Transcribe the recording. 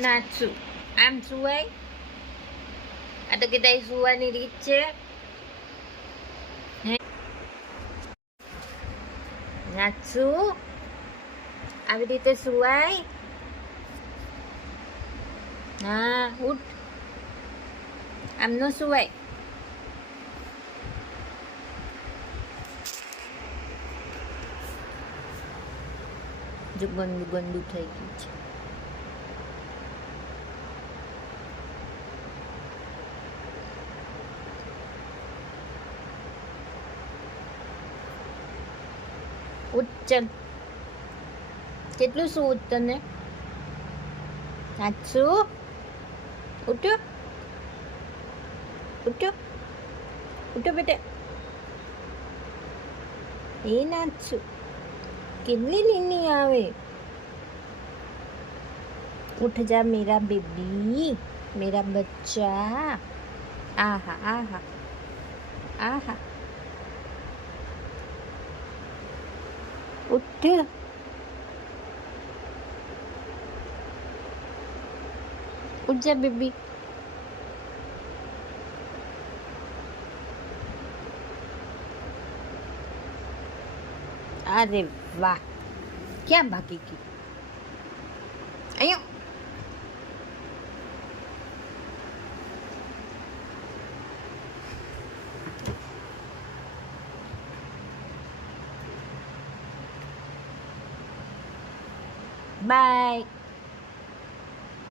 નાચું આમ સુવાય? આ તો કીધા સુવાની રીત છે. નાચું આવી રીતે સુવાય? હા ઉઠ, આમ ન સુવાય. જો ગંદુ ગંદુ થઈ ગયું છે. ઉઠ ચલ, કેટલું શું ઉઠ તને? નાચું ઉઠ્યો, ઉઠ્યો, ઉઠ્યો બેટા. એ નાચું કેટલી નીની આવે. उठ जा मेरा बेबी, मेरा बच्चा. आहा आहा आहा. उठ, उठ जा बेबी. अरे वाह, क्या भागी की. अयो बाय.